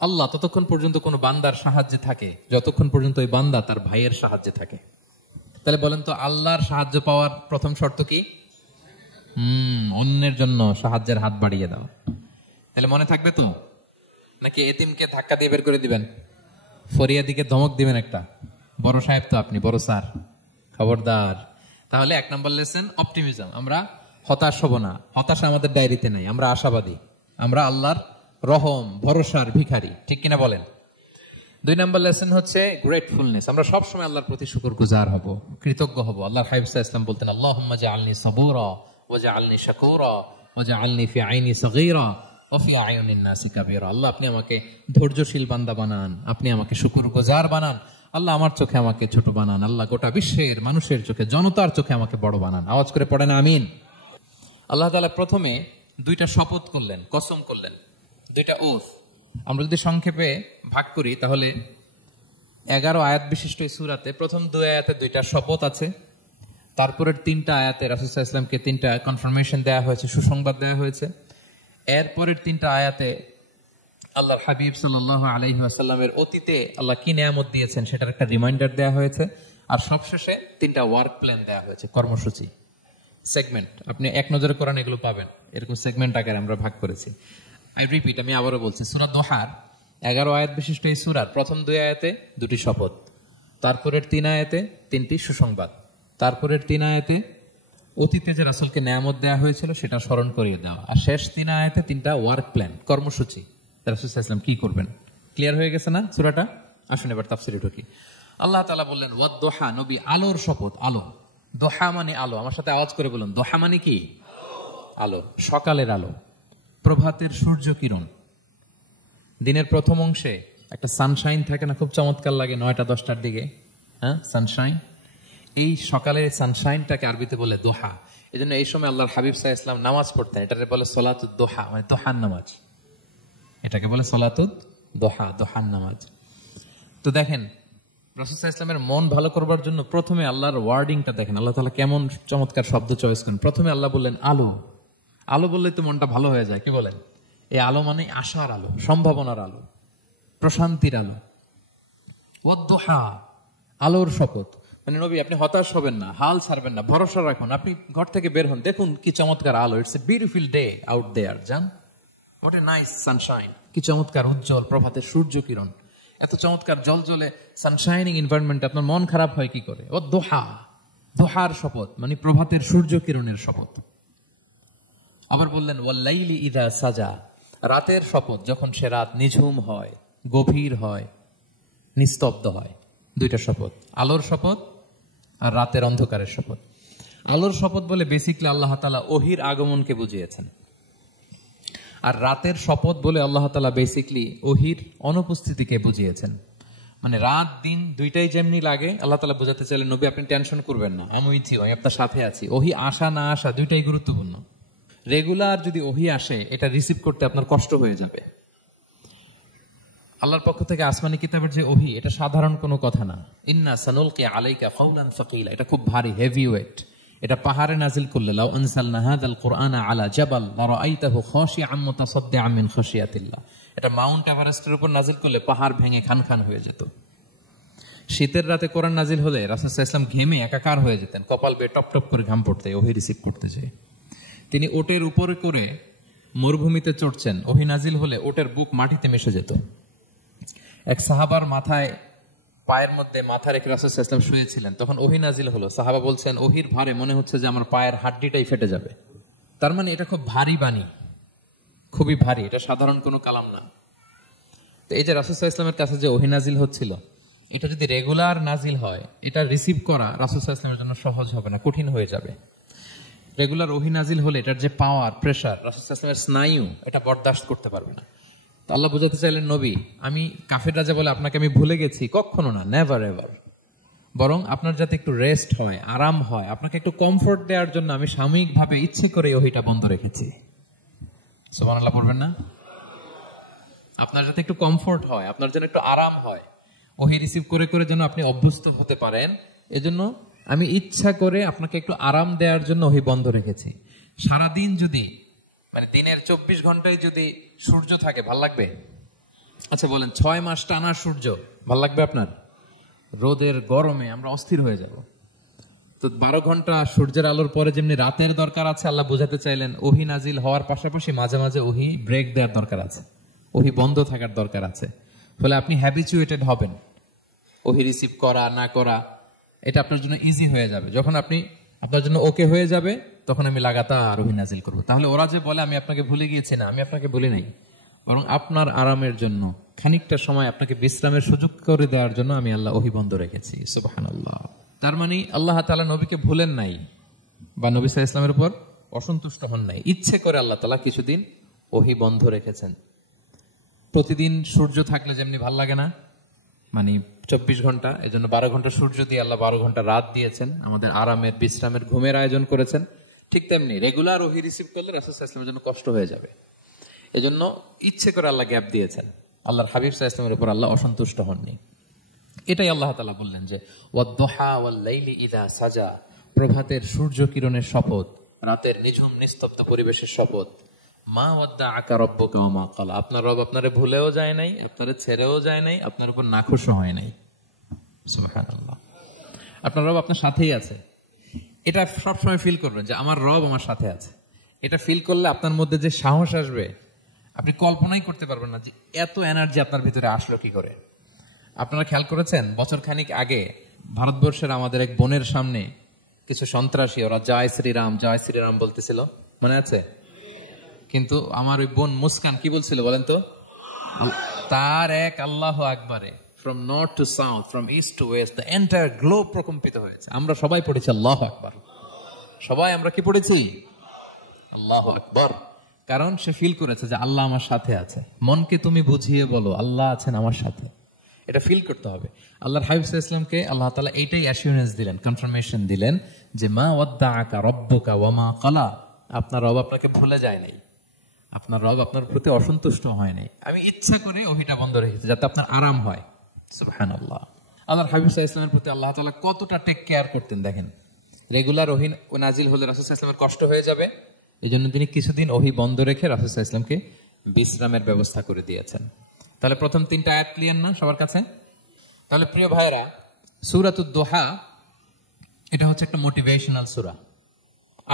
আল্লাহ ততক্ষণ পর্যন্ত কোনো বান্দার সাহায্যে থাকে যতক্ষণ পর্যন্ত ওই বান্দা তার ভাইয়ের সাহায্যে থাকে। তাহলে বলেন তো, আল্লাহর সাহায্য পাওয়ার প্রথম শর্ত কি? অন্যের জন্য সাহায্যের হাত বাড়িয়ে দাও। তাহলে মনে থাকবে তো? নাকি এতিমকে ধাক্কা দিয়ে বের করে দিবেন, ফরিয়াদিকে ধমক দিবেন একটা? বড় সাহেব তো আপনি, বড় স্যার, খবরদার। তাহলে 1 নম্বর লেসন অপটিমিজম। আমরা হতাশ হব না, হতাশা আমাদের ডায়েরিতে নাই, আমরা আশাবাদী, আমরা আল্লাহর রহম ভরসার ভিখারি, ঠিক কিনা বলেন? 2 নম্বর লেসন হচ্ছে গ্রেটফুলনেস। আমরা সবসময় আল্লাহর প্রতি শুকরগুজার হব, কৃতজ্ঞ হব। আল্লাহর হাবিব সাল্লাল্লাহু আলাইহি ওয়াসাল্লাম বলতেন, আল্লাহুম্মা জাআলনি সাবুরা ওয়া জাআলনি শাকুরা ওয়া জাআলনি ফি আইনি সাগীরা ওয়া ফি আয়ুনিন নাসি কাবীরা। আল্লাহ, আপনি আমাকে ধৈর্যশীল বান্দা বানান, আপনি আমাকে শুকরগুজার বানান। আল্লাহ, আমার চোখে আমাকে ছোট বানান। আল্লাহ, গোটা বিশ্বের মানুষের চোখে, জনতার চোখে আমাকে বড় বানান। আওয়াজ করে পড়েন আমিন। আল্লাহ তাআলা প্রথমে 2টা শপথ করলেন, কসম করলেন, 2টা ওথ। আমরা যদি সংক্ষেপে ভাগ করি তাহলে 11 আয়াত বিশিষ্ট এই সূরাতে প্রথম 2 আয়াতে 2টা শপথ আছে। তারপরের 3টা আয়াতে রাসূল সাল্লাল্লাহু আলাইহি ওয়াসাল্লামকে 3টা কনফার্মেশন দেওয়া হয়েছে, সুসংবাদ দেওয়া হয়েছে। এরপরের 3টা আয়াতে আল্লাহর হাবিব সাল্লাল্লাহু আলাইহি ওয়াসাল্লামের অতীতে আল্লাহ কি নিয়ামত দিয়েছেন সেটার একটা রিমাইন্ডার দেওয়া হয়েছে। আর সবশেষে 3টা ওয়ার্ক প্ল্যান দেওয়া হয়েছে, কর্মসূচি, সেগমেন্ট। আপনি এক নজরে কোরআন এগুলো পাবেন, এরকম সেগমেন্ট আকারে আমরা ভাগ করেছি। আই রিপিট, আমি আবারও বলছি, সূরা দোহার 11 আয়াত বিশিষ্ট এই সূরার প্রথম 2 আয়াতে 2টি শপথ, তারপরের 3 আয়াতে 3টি সুসংবাদ, তারপরের 3 আয়াতে অতীতে যে রাসূলকে নিয়ামত দেওয়া হয়েছিল সেটা স্মরণ করিয়ে দেওয়া, আর শেষ 3 আয়াতে 3টা ওয়ার্ক প্ল্যান, কর্মসূচি, রাসূল সাল্লাল্লাহু আলাইহি ওয়াসাল্লাম কি করবেন। ক্লিয়ার হয়ে গেছে না সূরাটা? আসুন এবার তাফসীরে ঢুকি। আল্লাহ তাআলা বললেন, ওয়াদ দোহা, নবী আলোর শপথ। আলো, দোহা মানে আলো। আমার সাথে আওয়াজ করে বলুন, দোহা মানে কি? আলো, সকালের আলো, প্রভাতের সূর্য কিরণ। দিনের প্রথম অংশে একটা সানশাইন থাকে না, খুব চমৎকার লাগে 9টা-10টার দিকে, হ্যাঁ, সানশাইন। এই সকালের সানশাইনটাকে আরবিতে বলে দোহা। এই জন্য এই সময় আল্লাহর হাবিব সাল্লাল্লাহু আলাইহি ওয়াসাল্লাম নামাজ পড়তেন, এটাকে বলে সলাতুদ দোহা, মানে দোহার নামাজ। এটাকে বলে সলাতুদ দোহা, দোহার নামাজ। তো দেখেন, রাসূল সাল্লাল্লাহু আলাইহি ওয়াসাল্লামের মন ভালো করবার জন্য প্রথমে আল্লাহর ওয়ার্ডিংটা দেখেন, আল্লাহ তাআলা কেমন চমৎকার শব্দ চয়েস করেন। প্রথমে আল্লাহ বললেন আলো। আলো বললে তো মনটা ভালো হয়ে যায়, কি বলেন? এই আলো মানে আশার আলো, সম্ভাবনার আলো, প্রশান্তির আলো। ওয়াদ-দুহা, আলোর শপথ। মানে নবী, আপনি হতাশ হবেন না, হাল ছাড়বেন না, ভরসা রাখুন। আপনি ঘর থেকে বের হন, দেখুন কি চমৎকার আলো। It's a beautiful day out there. জান, হোয়াট এ নাইস সানশাইন। কি চমৎকার উজ্জ্বল প্রভাতের সূর্য কিরণ। এত চমৎকার জলজলে সানশাইনিং এনভায়রনমেন্ট, আপনার মন খারাপ হয় কি করে? ওয়াদ-দুহা, দোহার শপথ মানে প্রভাতের সূর্য কিরণের শপথ। আবার বললেন ওয়াল-লাইলি ইযা সাজা, রাতের শপথ, যখন সে রাত নিঝুম হয়, গভীর হয়, নিস্তব্ধ হয়। 2টা শপথ, আলোর শপথ আর রাতের অন্ধকারের শপথ। আলোর শপথ বলে বেসিক্যালি আল্লাহ তাআলা ওহীর আগমনকে বুঝিয়েছেন, আর রাতের শপথ বলে আল্লাহ তাআলা বেসিক্যালি ওহীর অনুপস্থিতিকে বুঝিয়েছেন। মানে রাত দিন 2টাই যেমনি লাগে, আল্লাহ তাআলা বোঝাতে চাইলেন, নবী আপনি টেনশন করবেন না, আমি উইথ ইউ, আমি আপনার সাথে আছি। ওহী আসা না আসা 2টাই গুরুত্বপূর্ণ। রেগুলার যদি ওহী আসে, এটা রিসিভ করতে আপনার কষ্ট হয়ে যাবে। আল্লাহর পক্ষ থেকে আসমানি কিতাবের যে ওহী, এটা সাধারণ কোনো কথা না। ইন্না সানুলকি আলাইকা কাওলান সাকিলা, এটা খুব ভারী, হেভি ওয়েট। এটা পাহাড়ে নাজিল করলে, লাউ আনসালনা হাযাল কুরআনা আলা জাবাল লারাআইতাহু খাশিআম মুতাসাদ্দিআম মিন খাশিয়াতিল্লাহ, এটা মাউন্ট এভারেস্টের উপর নাজিল করলে পাহাড় ভেঙে খান খান হয়ে যেত। শীতের রাতে কোরআন নাজিল হলে রাসূল সাল্লাল্লাহু আলাইহি ওয়াসাল্লাম ঘেমে একাকার হয়ে যেতেন, কপাল বেয়ে টপ টপ করে ঘাম পড়তে, ওহী রিসিভ করতে চাই। তিনি ওটের উপরে করে মরুভূমিতে চড়ছেন, ওহী নাজিল হলে ওটের বুক মাটিতে মিশে যেত। এক সাহাবার মাথায়, পায়ের মধ্যে মাথা রেখে রাসূল সাল্লাল্লাহু আলাইহি ওয়াসাল্লাম শুয়েছিলেন, তখন ওহী নাজিল হলো। সাহাবা বলছেন, ওহীর ভারে মনে হচ্ছে যে আমার পায়ের হাড্ডিটাই ফেটে যাবে। তার মানে এটা খুব ভারী বাণী, খুবই ভারী, এটা সাধারণ কোনো কালাম না। তো এই যে রাসূল সাল্লাল্লাহু আলাইহি ওয়াসাল্লামের কাছে যে ওহী নাজিল হচ্ছিল, এটা যদি রেগুলার নাজিল হয়, এটা রিসিভ করা রাসূল সাল্লাল্লাহু আলাইহি ওয়াসাল্লামের জন্য সহজ হবে না, কঠিন হয়ে যাবে। রেগুলার ওহী নাজিল হলে এটার যে পাওয়ার, প্রেসার, রাসূল সাল্লাল্লাহু আলাইহি ওয়াসাল্লামের স্নায়ু এটা বরদাস্ত করতে পারবে না। তো আল্লাহ বোঝাতে চাইলেন, নবী আমি কাফেররা যে বলে আপনাকে আমি ভুলে গেছি, কখনো না, নেভার এভার। বরং আপনার যাতে একটু রেস্ট হয়, আরাম হয়, আপনাকে একটু কমফোর্ট দেওয়ার জন্য আমি সাময়িকভাবে ইচ্ছে করে ওহীটা বন্ধ রেখেছি। সুবহানাল্লাহ পড়বেন না? আপনার যাতে একটু কমফোর্ট হয়, আপনার জন্য একটু আরাম হয়, ওহী রিসিভ করে করে যেন আপনি অভ্যস্ত হতে পারেন, এজন্য আমি ইচ্ছা করে আপনাকে একটু আরাম দেওয়ার জন্য ওহী বন্ধ রেখেছি। সারাদিন যদি, মানে দিনের 24 ঘন্টায় যদি সূর্য থাকে, ভাল লাগবে? আচ্ছা বলেন, 6 মাস টানা সূর্য ভাল লাগবে আপনার? রোদের গরমে আমরা অস্থির হয়ে যাব। তো 12 ঘন্টা সূর্যের আলোর পরে যেমনি রাতের দরকার আছে, আল্লাহ বোঝাতে চাইলেন ওহি নাজিল হওয়ার পাশাপাশি মাঝে মাঝে ওহি ব্রেক দেওয়ার দরকার আছে, ওহি বন্ধ থাকার দরকার আছে। ফলে আপনি হ্যাবিচুয়েটেড হবেন, ওহি রিসিভ করা না করা এটা আপনার জন্য ইজি হয়ে যাবে। যখন আপনি আপনার জন্য ওকে হয়ে যাবে, তখন আমি লাগাতার ওহি নাজিল করবো। তাহলে ওরা যে বলে আমি আপনাকে ভুলে গিয়েছি, না, আমি আপনাকে বলি নাই, বরং আপনার আরামের জন্য খানিকটা সময় আপনাকে বিশ্রামের সুযোগ করে দেওয়ার জন্য আমি আল্লাহ ওহি বন্ধ রেখেছি। সুবহানাল্লাহ। তার মানে আল্লাহ তাআলা নবীকে ভুলেন নাই বা নবী সাল্লাল্লাহু আলাইহি ওয়াসাল্লামের উপর অসন্তুষ্ট হন নাই, ইচ্ছে করে আল্লাহ তাআলা কিছুদিন ওহি বন্ধ রেখেছেন। প্রতিদিন সূর্য থাকলে যেমনি ভাল লাগে না, মানে 24 ঘন্টা, এই জন্য 12 ঘন্টা সূর্য দিয়ে আল্লাহ 12 ঘন্টা রাত দিয়েছেন, আমাদের আরামের বিশ্রামের ঘুমের আয়োজন করেছেন। ঠিক তেমনি রেগুলার ওহি রিসিভ করলে রাসূল সাল্লাল্লাহু আলাইহি ওয়াসাল্লামের জন্য কষ্ট হয়ে যাবে। এজন্য ইচ্ছে করে আল্লাহ গ্যাপ দিয়েছেন। আল্লাহর হাবিব সাল্লাল্লাহু আলাইহি ওয়াসাল্লামের উপর আল্লাহ অসন্তুষ্ট হননি। এটাই আল্লাহ তাআলা বললেন যে ওয়াদ-দুহা ওয়াল-লাইলি ইযা সাজা, প্রভাতের সূর্য কিরণের শপথ, রাতের নিঝুম নিস্তব্ধ পরিবেশের শপথ। মা ওয়াদ্দাআকা রাব্বুকা ওয়া মা ক্বালা, আপনার রব আপনারে ভুলেও যায় নাই, আপনারে ছেড়েও যায় নাই, আপনার উপর নাখুশও হয় নাই। সুবহানাল্লাহ। আপনার রব আপনার সাথেই আছে। এটা সবসময় ফিল করবেন যে আমার রব আমার সাথে আছে। এটা ফিল করলে আপনার মধ্যে যে সাহস আসবে, আপনি কল্পনাই করতে পারবেন না যে এত এনার্জি আপনার ভিতরে আসলো কি করে। আপনারা খেয়াল করেছেন, বছর খানিক আগে ভারতবর্ষের আমাদের এক বোনের সামনে কিছু সন্ত্রাসী, ওরা জয় শ্রীরাম জয় শ্রীরাম বলতেছিল, মনে আছে? কিন্তু আমার ওই বোন মুস্কান কি বলছিল বলেন তো? তার এক আল্লাহু আকবারে from north to south, from east to west, the entire globe প্রকম্পিত হয়েছে। আমরা সবাই পড়েছি আল্লাহু আকবার, সবাই আমরা কি পড়েছি? আল্লাহু আকবার। কারণ সে ফিল করেছে যে আল্লাহ আমার সাথে আছে। মনকে তুমি বুঝিয়ে বলো আল্লাহ আছেন আমার সাথে, এটা ফিল করতে হবে। আল্লাহর হাবিব সাল্লাল্লাহু আলাইহি ওয়াসাল্লামকে আল্লাহ তাআলা এইটাই অ্যাসিউরেন্স দিলেন, কনফার্মেশন দিলেন যে মা ওয়াদ্দাআকা রাব্বুকা ওয়া মা ক্বালা, আপনার রব আপনাকে ভুলে যায় নাই, আপনার রব আপনার প্রতি অসন্তুষ্ট হয় নাই। আমি ইচ্ছা করে ওহিটা বন্ধ রেখেছি যাতে আপনার আরাম হয়। সুবহানাল্লাহ। আল্লাহর হাবিব সাল্লাল্লাহু আলাইহি ওয়াসাল্লামের প্রতি আল্লাহ তাআলা কতটা টেক কেয়ার করতেন দেখেন। রেগুলার ওহি নাজিল হলে রাসূল সাল্লাল্লাহু আলাইহি ওয়াসাল্লামের কষ্ট হয়ে যাবে, এজন্য তিনি কিছুদিন ওহি বন্ধ রেখে রাসূল সাল্লাল্লাহু আলাইহি ওয়াসাল্লামকে বিশ্রামের ব্যবস্থা করে দিয়েছেন। তাহলে প্রথম 3টা আয়াত ক্লিয়ার না সবার কাছে? তাহলে প্রিয় ভাইরা, সূরাতুদ দুহা এটা হচ্ছে একটা মোটিভেশনাল সূরা,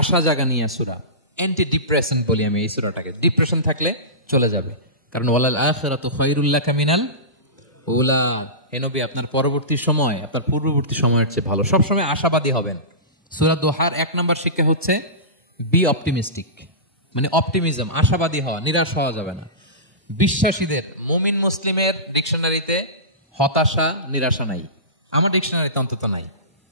আশা জাগানিয়া সূরা, অ্যান্টি ডিপ্রেশন বলি আমি এই সূরাটাকে। ডিপ্রেশন থাকলে চলে যাবে, কারণ ওয়ালাল আখিরাতু খায়রুল লাকা মিনাল উলা। হে নবী, আপনার পরবর্তী সময় আপনার পূর্ববর্তী সময়ের চেয়ে ভালো। সব সময় আশাবাদী হবেন। সূরা দুহার 1 নম্বর শিক্ষা হচ্ছে বি অপটিমিস্টিক, মানে অপটিমিজম, আশাবাদী হওয়া, নিরাশ হওয়া যাবে না। বিশ্বাসীদের, মুমিন মুসলিমের ডিকশনারিতে হতাশা নিরাশা নাই। আমার ডিকশনারিতে অন্তত নাই,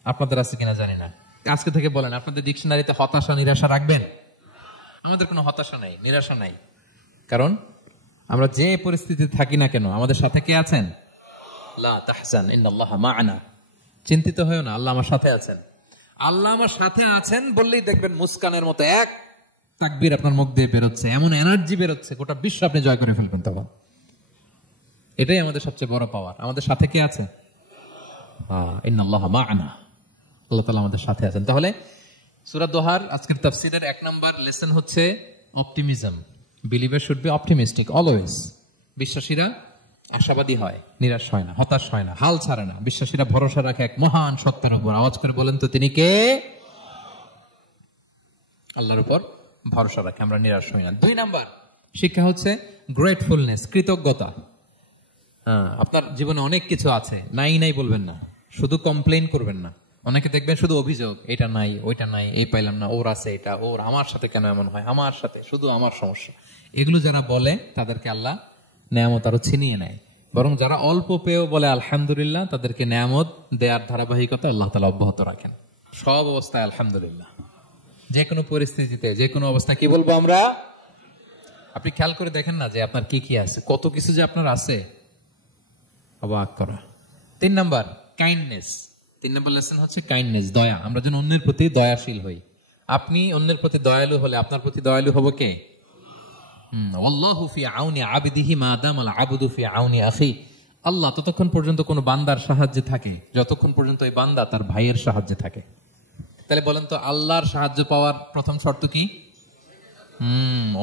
আপনাদের আছে কিনা জানি না। আজকে থেকে বলেন, আপনাদের ডিকশনারিতে হতাশা নিরাশা রাখবেন? আমাদের কোনো হতাশা নাই, নিরাশা নাই। কারণ আমরা যে পরিস্থিতিতে থাকি না কেন, আমাদের সাথে কে আছেন? লা তাহজান ইন্নাল্লাহা মা'ানা। চিন্তিত হয়ো না, আল্লাহ আমার সাথে আছেন। আল্লাহ আমার সাথে আছেন বললেই দেখবেন মুস্কানের মতো এক তাকবীর আপনার মুখ দিয়ে বেরোচ্ছে, এমন এনার্জি বেরোচ্ছে, গোটা বিশ্ব আপনি জয় করে ফেলবেন তখন। এটাই আমাদের সবচেয়ে বড় পাওয়ার। আমাদের সাথে কে আছে? ইন্নাল্লাহা মা'ানা, আল্লাহ তাআলা আমাদের সাথে আছেন। তাহলে সূরা দুহার আজকের তাফসীরের 1 নম্বর লেসন হচ্ছে optimism. Believer should be optimistic always. বিশ্বাসীরা আশাবাদী হয়, নিরাশ হয় না, হতাশ হয় না, হাল ছাড়ে না। বিশ্বাসীরা ভরসা রাখে এক মহান সত্যের উপর। আওয়াজ করে বলেন তো তিনি কে? আল্লাহর উপর ভরসা রাখে, আমরা নিরাশ হই না। 2 নাম্বার শিক্ষা হচ্ছে গ্রেটফুলনেস, কৃতজ্ঞতা। আপনার জীবনে অনেক কিছু আছে, নাই নাই বলবেন না, শুধু কমপ্লেইন করবেন না। অনেকে দেখবেন শুধু অভিযোগ, এটা নাই, ওইটা নাই, এই পাইলাম না, ওর আছে এটা, ওর, আমার সাথে কেন এমন হয়, আমার সাথে শুধু আমার সমস্যা। এগুলো যারা বলে তাদেরকে আল্লাহ নেয়ামত আরো ছিনিয়ে নেয়। বরং যারা অল্প পেয়েও বলে আলহামদুলিল্লাহ, তাদেরকে নেয়ামত দেয়ার ধারাবাহিকতা আল্লাহ তাআলা অব্যাহত রাখেন। সব অবস্থায় আলহামদুলিল্লাহ, যে কোনো পরিস্থিতিতে, যে কোনো অবস্থায় কি বলবো আমরা? আপনি খেয়াল করে দেখেন না যে আপনার কি কি আছে, কত কিছু যে আপনার আছে, অবাক করা। 3 নাম্বার কাইন্ডনেস। 3 নম্বর লেসন হচ্ছে কাইন্ডনেস, দয়া। আমরা যেন অন্যের প্রতি দয়াশীল হই। আপনি অন্যের প্রতি দয়ালু হলে আপনার প্রতি দয়ালু হবো কে? আল্লাহু ফি আউনি আবদিহি মা দামাল আবদু ফি আউনি আখি। আল্লাহ ততক্ষণ পর্যন্ত কোন বান্দার সাহায্যে থাকে যতক্ষণ পর্যন্ত ওই বান্দা তার ভাইয়ের সাহায্যে থাকে। তাহলে বলেন তো, আল্লাহর সাহায্য পাওয়ার প্রথম শর্ত কি?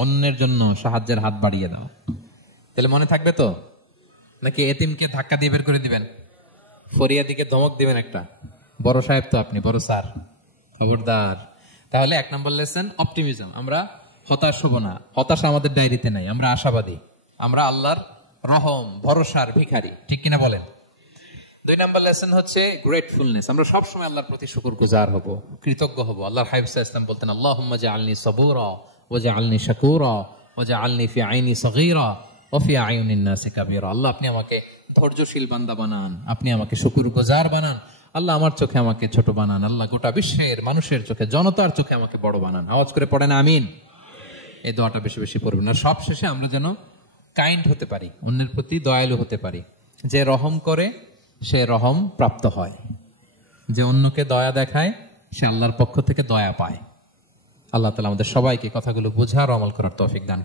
অন্যের জন্য সাহায্যের হাত বাড়িয়ে দাও। তাহলে মনে থাকবে তো? নাকি এতিমকে ধাক্কা দিয়ে বের করে দিবেন? ফরিয়াদিকে ধমক দিবেন একটা? বড় সাহেব তো আপনি, বড় স্যার, খবরদার। তাহলে 1 নম্বর লেসন অপটিমিজম। আমরা হতাশ হব না। হতাশা আমাদের ডায়েরিতে নাই, আমরা আশাবাদী, আমরা আল্লাহর রহম ভরসার ভিখারি, ঠিক কিনা বলেন? 2 নম্বর লেসন হচ্ছে গ্রেটফুলনেস। আমরা সবসময় আল্লাহর প্রতি শুকরগুজার হব, কৃতজ্ঞ হব। আল্লাহর হাবিব সাল্লাল্লাহু আলাইহি ওয়াসাল্লাম বলতেন, আল্লাহুম্মা জাআলনি সাবুরা ওয়া জাআলনি শাকুরা ওয়া জাআলনি ফি আইনি সগীরা ওয়া ফি আয়ুনিন নাসি কাবীরা। আল্লাহ, আপনি আমাকে ধৈর্যশীল বান্দা বানান, আপনি আমাকে শুকরগুজার বানান। আল্লাহ, আমার চোখে আমাকে ছোট বানান। আল্লাহ, গোটা বিশ্বের মানুষের চোখে, জনতার চোখে আমাকে বড় বানান। আওয়াজ করে পড়েন আমিন। এই দোয়াটা বেশি বেশি পড়বেন। আর সব শেষে আমরা যেন কাইন্ড হতে পারি, অন্যের প্রতি দয়ালু হতে পারি। যে রহম করে সে রহম প্রাপ্ত হয়, যে অন্যকে দয়া দেখায় সে আল্লাহর পক্ষ থেকে দয়া পায়। আল্লাহ তাআলা আমাদের সবাইকে কথাগুলো বোঝার, আমল করার তৌফিক দান করুন।